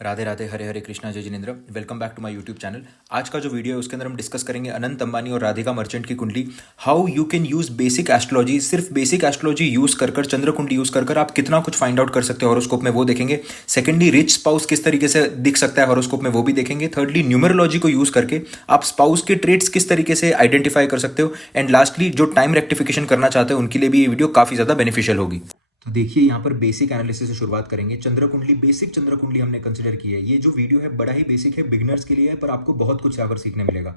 राधे राधे, हरे हरे कृष्णा, जय Jinendra. Welcome back to my YouTube channel. आज का जो वीडियो है उसके अंदर हम डिस्कस करेंगे अनंत अंबानी और राधिका मर्चेंट की कुंडली। How you can use basic astrology, सिर्फ बेसिक एस्ट्रोलॉजी यूज कर चंद्र कुंडली यूज कर आप कितना कुछ फाइंड आउट कर सकते हो हॉरोस्कोप में, वो देखेंगे। सेकेंडली, रिच स्पाउस किस तरीके से दिख सकता है हॉरोस्कोप में, वो भी देखेंगे। थर्डली, न्यूमरोलॉजी को यूज करके आप स्पाउस के ट्रेट्स किस तरीके से आइडेंटिफाई कर सकते हो। एंड लास्टली, जो टाइम रेक्टिफिकेशन करना चाहते हो उनके लिए भी ये वीडियो काफी ज्यादा बेनिफिशियल होगी। तो देखिए, यहाँ पर बेसिक एनालिसिस से शुरुआत करेंगे। चंद्र कुंडली, बेसिक चंद्र कुंडली हमने कंसिडर की है। ये जो वीडियो है बड़ा ही बेसिक है, बिगिनर्स के लिए है, पर आपको बहुत कुछ यहाँ पर सीखने मिलेगा।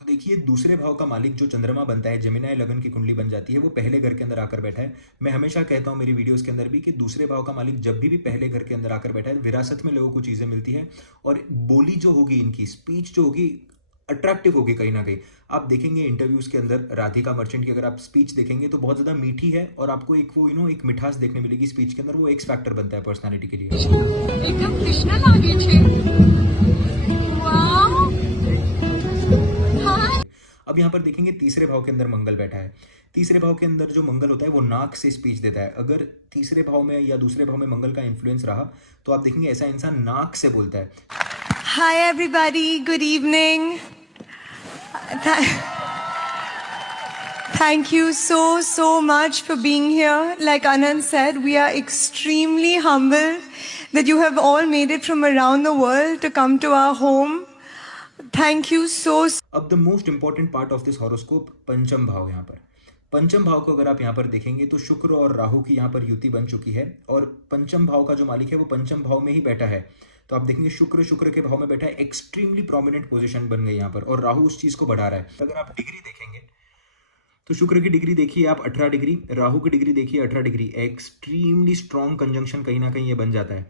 तो देखिए, दूसरे भाव का मालिक जो चंद्रमा बनता है, जेमिनी लगन की कुंडली बन जाती है, वो पहले घर के अंदर आकर बैठा है। मैं हमेशा कहता हूँ मेरी वीडियोस के अंदर भी कि दूसरे भाव का मालिक जब भी पहले घर के अंदर आकर बैठा है, विरासत में लोगों को चीजें मिलती है और बोली जो होगी, इनकी स्पीच जो होगी, अट्रैक्टिव होगी कहीं ना कहीं। आप देखेंगे इंटरव्यूज के अंदर राधिका मर्चेंट की अगर आप स्पीच देखेंगे तो बहुत ज्यादा मीठी है और आपको एक वो एक मिठास देखने मिलेगी स्पीच के अंदर। वो एक्स फैक्टर बनता है पर्सनालिटी के लिए। एकदम कृष्णा लागे छे। वाव! हाय! अब यहाँ पर देखेंगे तीसरे भाव के अंदर मंगल बैठा है। तीसरे भाव के अंदर जो मंगल होता है वो नाक से स्पीच देता है। अगर तीसरे भाव में या दूसरे भाव में मंगल का इन्फ्लुएंस रहा तो आप देखेंगे ऐसा इंसान नाक से बोलता है। Hi everybody, good evening. Thank you so much for being here. Like Anand said, we are extremely humble that you have all made it from around the world to come to our home. Thank you so. अब the most important part of this horoscope, पंचम भाव। यहाँ पर पंचम भाव को अगर आप यहाँ पर देखेंगे तो शुक्र और राहु की यहाँ पर युति बन चुकी है और पंचम भाव का जो मालिक है वो पंचम भाव में ही बैठा है। तो आप देखेंगे शुक्र के भाव में बैठा है, एक्सट्रीमली प्रोमिनेंट पोजीशन बन गई यहाँ पर, और राहु उस चीज को बढ़ा रहा है। अगर आप डिग्री देखेंगे तो शुक्र की डिग्री देखिए आप 18 डिग्री, राहु की डिग्री देखिए 18 डिग्री। एक्सट्रीमली स्ट्रॉन्ग कंजंक्शन कहीं ना कहीं ये बन जाता है।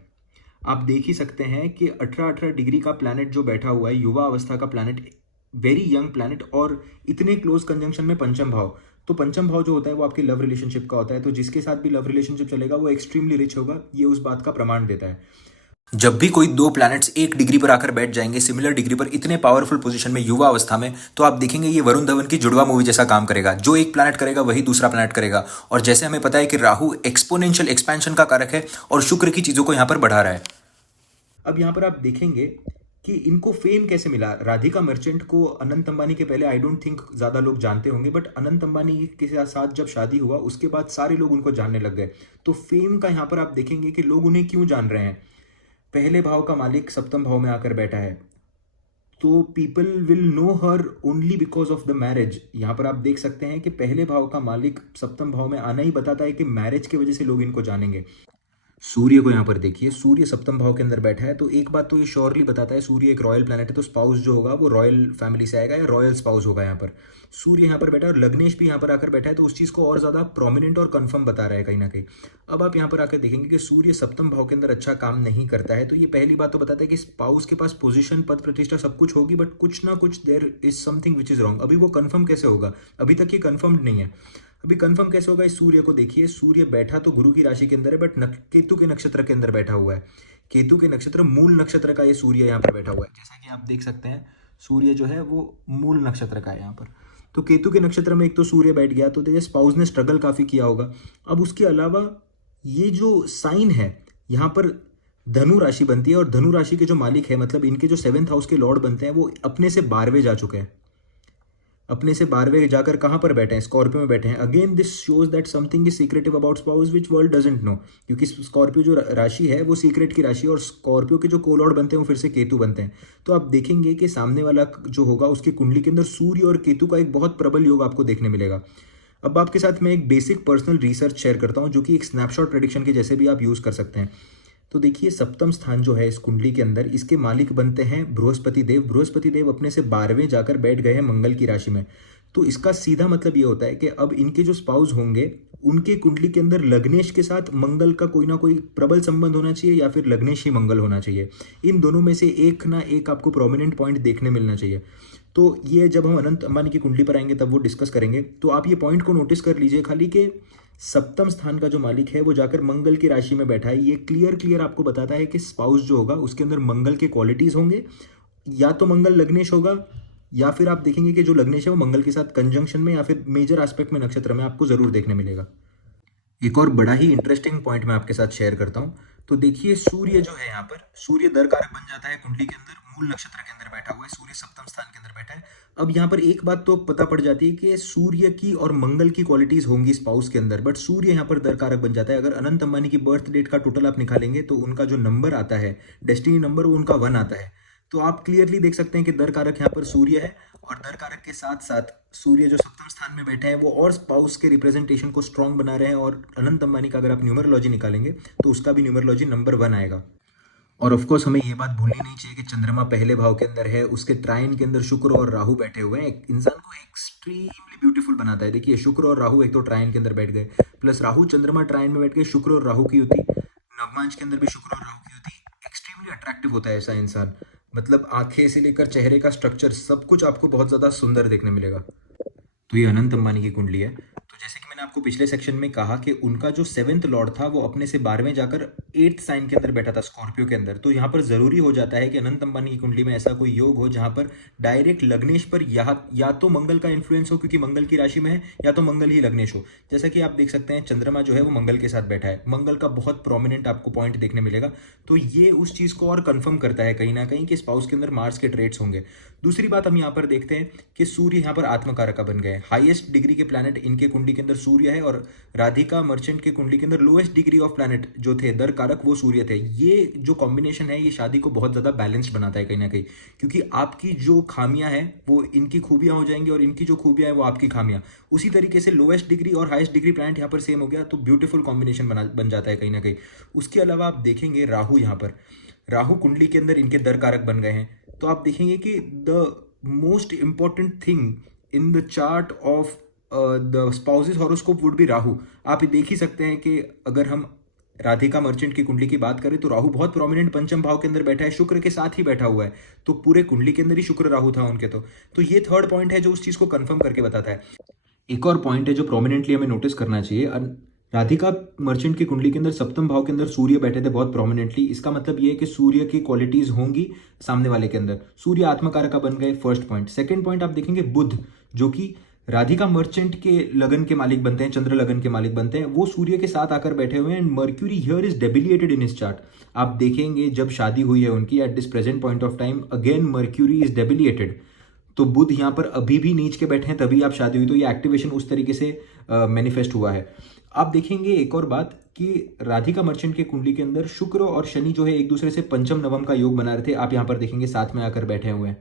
आप देख ही सकते हैं कि 18 डिग्री का प्लैनेट जो बैठा हुआ है, युवा अवस्था का प्लैनेट, वेरी यंग प्लैनेट, और इतने क्लोज कंजंक्शन में पंचम भाव। तो पंचम भाव जो होता है वो आपकी लव रिलेशनशिप का होता है। तो जिसके साथ भी लव रिलेशनशिप चलेगा वो एक्सट्रीमली रिच होगा, ये उस बात का प्रमाण देता है। जब भी कोई दो प्लैनेट्स एक डिग्री पर आकर बैठ जाएंगे, सिमिलर डिग्री पर, इतने पावरफुल पोजीशन में युवा अवस्था में, तो आप देखेंगे ये वरुण धवन की जुड़वा मूवी जैसा काम करेगा। जो एक प्लैनेट करेगा वही दूसरा प्लैनेट करेगा। और जैसे हमें पता है कि राहु एक्सपोनेंशियल एक्सपेंशन का कारक है और शुक्र की चीजों को यहां पर बढ़ा रहा है। अब यहां पर आप देखेंगे कि इनको फेम कैसे मिला। राधिका मर्चेंट को अनंत अंबानी के पहले आई डोंट थिंक ज्यादा लोग जानते होंगे, बट अनंत अंबानी के साथ जब शादी हुआ उसके बाद सारे लोग उनको जानने लग गए। तो फेम का यहां पर आप देखेंगे कि लोग उन्हें क्यों जान रहे हैं। पहले भाव का मालिक सप्तम भाव में आकर बैठा है, तो people will know her only because of the marriage. यहां पर आप देख सकते हैं कि पहले भाव का मालिक सप्तम भाव में आना ही बताता है कि मैरिज की वजह से लोग इनको जानेंगे। सूर्य को यहाँ पर देखिए, सूर्य सप्तम भाव के अंदर बैठा है, तो एक बात तो ये श्योरली बताता है, सूर्य एक रॉयल प्लैनेट है, तो स्पाउस जो होगा वो रॉयल फैमिली से आएगा या रॉयल स्पाउस होगा। यहाँ पर सूर्य यहाँ पर बैठा है और लग्नेश भी यहाँ पर आकर बैठा है, तो उस चीज़ को और ज़्यादा प्रोमिनेंट और कंफर्म बता रहा है कहीं ना कहीं। अब आप यहाँ पर आकर देखेंगे कि सूर्य सप्तम भाव के अंदर अच्छा काम नहीं करता है, तो ये पहली बात तो बताता है कि स्पाउस के पास पोजीशन, पद, प्रतिष्ठा सब कुछ होगी, बट कुछ ना कुछ there is something which is wrong. अभी वो कंफर्म कैसे होगा, अभी तक ये कंफर्म्ड नहीं है। अभी कंफर्म कैसे होगा, इस सूर्य को देखिए, सूर्य बैठा तो गुरु की राशि के अंदर है, बट केतु के नक्षत्र के अंदर बैठा हुआ है। केतु के नक्षत्र, मूल नक्षत्र का ये सूर्य यहाँ पर बैठा हुआ है। जैसा कि आप देख सकते हैं सूर्य जो है वो मूल नक्षत्र का है यहाँ पर। तो केतु के नक्षत्र में एक तो सूर्य बैठ गया, तो देखिए स्पाउस ने स्ट्रगल काफी किया होगा। अब उसके अलावा ये जो साइन है यहाँ पर धनु राशि बनती है, और धनु राशि के जो मालिक है, मतलब इनके जो 7th हाउस के लॉर्ड बनते हैं, वो अपने से 12वें जा चुके हैं। अपने से 12वें जाकर कहां पर बैठे हैं, स्कॉर्पियो में बैठे हैं। Again this shows that something is secretive about spouse which world doesn't know, क्योंकि स्कॉर्पियो जो राशि है वो सीक्रेट की राशि है, और स्कॉर्पियो के जो कोलॉर्ड बनते हैं वो फिर से केतु बनते हैं। तो आप देखेंगे कि सामने वाला जो होगा उसकी कुंडली के अंदर सूर्य और केतु का एक बहुत प्रबल योग आपको देखने मिलेगा। अब आपके साथ मैं एक बेसिक पर्सनल रिसर्च शेयर करता हूं, जो कि एक स्नैपशॉट प्रेडिक्शन के जैसे भी आप यूज कर सकते हैं। तो देखिए, सप्तम स्थान जो है इस कुंडली के अंदर, इसके मालिक बनते हैं बृहस्पति देव। बृहस्पति देव अपने से 12वें जाकर बैठ गए हैं मंगल की राशि में। तो इसका सीधा मतलब ये होता है कि अब इनके जो स्पाउस होंगे उनके कुंडली के अंदर लग्नेश के साथ मंगल का कोई ना कोई प्रबल संबंध होना चाहिए, या फिर लग्नेश ही मंगल होना चाहिए। इन दोनों में से एक ना एक आपको प्रोमिनेंट पॉइंट देखने मिलना चाहिए। तो ये जब हम अनंत अंबानी की कुंडली पर आएंगे तब वो डिस्कस करेंगे। तो आप ये पॉइंट को नोटिस कर लीजिए खाली कि सप्तम स्थान का जो मालिक है वो जाकर मंगल की राशि में बैठा है। ये क्लियर आपको बताता है कि स्पाउस जो होगा उसके अंदर मंगल के क्वालिटीज होंगे, या तो मंगल लग्नेश होगा, या फिर आप देखेंगे कि जो लग्नेश है वो मंगल के साथ कंजंक्शन में या फिर मेजर एस्पेक्ट में नक्षत्र में आपको जरूर देखने मिलेगा। एक और बड़ा ही इंटरेस्टिंग पॉइंट मैं आपके साथ शेयर करता हूँ। तो देखिए सूर्य जो है यहाँ पर, सूर्य दर कारक बन जाता है कुंडली के अंदर, मूल नक्षत्र के अंदर बैठा हुआ है, सूर्य सप्तम स्थान के अंदर बैठा है। अब यहाँ पर एक बात तो पता पड़ जाती है कि सूर्य की और मंगल की क्वालिटीज होंगी स्पाउस के अंदर, बट सूर्य यहाँ पर दर कारक बन जाता है। अगर अनंत अंबानी की बर्थ डेट का टोटल आप निकालेंगे तो उनका जो नंबर आता है, डेस्टिनी नंबर, वो उनका 1 आता है। तो आप क्लियरली देख सकते हैं कि दर कारक यहाँ पर सूर्य है, और दर कारक के साथ साथ सूर्य जो सप्तम स्थान में बैठे हैं वो और स्पाउस के रिप्रेजेंटेशन को स्ट्रांग बना रहे हैं। और अनंत अंबानी का अगर आप न्यूमरोलॉजी निकालेंगे तो उसका भी न्यूमरोलॉजी नंबर 1 आएगा। और ऑफ कोर्स हमें ये बात भूलनी नहीं चाहिए कि चंद्रमा पहले भाव के अंदर है, उसके ट्राइन के अंदर शुक्र और राहु बैठे हुए हैं, एक इंसान को एक्सट्रीमली ब्यूटीफुल बनाता है। देखिए शुक्र और राहु एक तो ट्राइन के अंदर बैठ गए, प्लस राहु चंद्रमा ट्राइन में बैठ गए, शुक्र और राहु की युति, नवमांश के अंदर भी शुक्र और राहु की युति, एक्सट्रीमली अट्रैक्टिव होता है ऐसा इंसान। मतलब आंखें से लेकर चेहरे का स्ट्रक्चर सब कुछ आपको बहुत ज्यादा सुंदर देखने मिलेगा। तो ये अनंत अंबानी की कुंडली है। तो जैसे कि मैंने आपको पिछले सेक्शन में कहा कि उनका जो 7th लॉर्ड था वो अपने से 12वें जाकर 8th साइन के अंदर बैठा था, स्कॉर्पियो के अंदर। तो यहाँ पर जरूरी हो जाता है कि अनंत अंबानी की कुंडली में ऐसा कोई योग हो जहाँ पर डायरेक्ट लग्नेश पर या तो मंगल का इन्फ्लुएंस हो, क्योंकि मंगल की राशि में है, या तो मंगल ही लग्नेश हो। जैसा कि आप देख सकते हैं चंद्रमा जो है वो मंगल के साथ बैठा है, मंगल का बहुत प्रोमिनेंट आपको पॉइंट देखने मिलेगा। तो ये उस चीज को और कंफर्म करता है कहीं ना कहीं कि स्पाउस के अंदर मार्स के ट्रेट्स होंगे। दूसरी बात हम यहाँ पर देखते हैं कि सूर्य यहाँ पर आत्मकारक का बन गए, हाईएस्ट डिग्री के प्लैनेट इनके कुंडली के अंदर सूर्य है, और राधिका मर्चेंट के कुंडली के अंदर लोएस्ट डिग्री ऑफ प्लैनेट जो थे दर कारक वो सूर्य थे। ये जो कॉम्बिनेशन है ये शादी को बहुत ज्यादा बैलेंस्ड बनाता है कहीं ना कहीं, क्योंकि आपकी जो खामियां हैं वो इनकी खूबियां हो जाएंगी और इनकी जो खूबियां हैं वो आपकी खामियां। उसी तरीके से लोएस्ट डिग्री और हाईएस्ट डिग्री प्लैनेट यहाँ पर सेम हो गया, तो ब्यूटीफुल कॉम्बिनेशन बन जाता है कहीं ना कहीं। उसके अलावा आप देखेंगे राहु, यहाँ पर राहु कुंडली के अंदर इनके दर कारक बन गए हैं। तो आप देखेंगे कि the most important thing in the chart of the spouses horoscope would be Rahu. आप देख ही सकते हैं कि अगर हम राधिका मर्चेंट की कुंडली की बात करें तो राहु बहुत प्रोमिनेंट पंचम भाव के अंदर बैठा है, शुक्र के साथ ही बैठा हुआ है। तो पूरे कुंडली के अंदर ही शुक्र राहु था उनके। तो ये थर्ड पॉइंट है जो उस चीज को कंफर्म करके बताता है। एक और पॉइंट है जो प्रोमिनेंटली हमें नोटिस करना चाहिए, राधिका मर्चेंट की कुंडली के अंदर सप्तम भाव के अंदर सूर्य बैठे थे बहुत प्रोमिनेंटली। इसका मतलब ये है कि सूर्य की क्वालिटीज होंगी सामने वाले के अंदर, सूर्य आत्मकारक का बन गए, फर्स्ट पॉइंट। सेकंड पॉइंट आप देखेंगे बुध, जो कि राधिका मर्चेंट के लगन के मालिक बनते हैं, चंद्र लगन के मालिक बनते हैं, वो सूर्य के साथ आकर बैठे हुए हैं। And Mercury here is debilitated in his chart. आप देखेंगे जब शादी हुई है उनकी at this present point of time, again Mercury is debilitated. तो बुध यहाँ पर अभी भी नीच के बैठे हैं, तभी आप शादी हुई। तो ये एक्टिवेशन उस तरीके से मैनिफेस्ट हुआ है। आप देखेंगे एक और बात कि राधिका मर्चेंट के कुंडली के अंदर शुक्र और शनि जो है एक दूसरे से पंचम नवम का योग बना रहे थे। आप यहाँ पर देखेंगे साथ में आकर बैठे हुए हैं,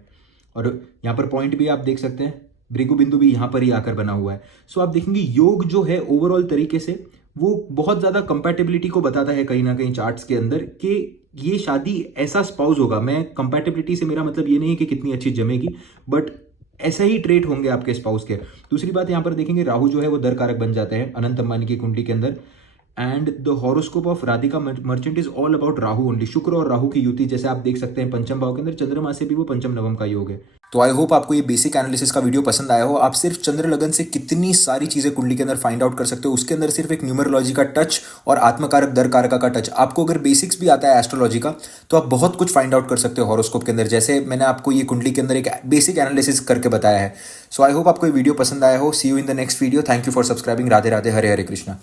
और यहाँ पर पॉइंट भी आप देख सकते हैं, भृगु बिंदु भी यहाँ पर ही आकर बना हुआ है। सो आप देखेंगे योग जो है ओवरऑल तरीके से वो बहुत ज्यादा कंपैटिबिलिटी को बताता है कहीं ना कहीं चार्ट्स के अंदर, कि ये शादी ऐसा स्पाउस होगा। मैं कंपैटिबिलिटी से मेरा मतलब ये नहीं है कि कितनी अच्छी जमेगी, बट ऐसा ही ट्रेट होंगे आपके स्पाउस के। दूसरी बात यहाँ पर देखेंगे राहु जो है वो दर कारक बन जाते हैं अनंत अंबानी की कुंडली के अंदर। And the horoscope of Radhika Merchant is all about Rahu only, शुक्र और राहु की युति। जैसे आप देख सकते हैं पंचम भाव के अंदर चंद्रमा से भी वो पंचम नवम का योग है। तो आई होप आपको ये बेसिक एनालिसिस का वीडियो पसंद आया हो। आप सिर्फ चंद्र लगन से कितनी सारी चीजें कुंडली के अंदर फाइंड आउट कर सकते हो। उसके अंदर सिर्फ एक न्यूमरोलॉजी का टच और आत्मकारक दर कारक का टच, आपको अगर बेसिक्स भी आता है एस्ट्रोलॉजी का तो आप बहुत कुछ फाइंड आउट कर सकते हो हॉरोस्कोप के अंदर, जैसे मैंने आपको ये कुंडली के अंदर एक बेसिक एनालिसिस करके बताया है। सो आई होप आपको ये वीडियो पसंद आया हो। See you in the next video. Thank you for subscribing. Radhe Radhe, Hare Hare Krishna.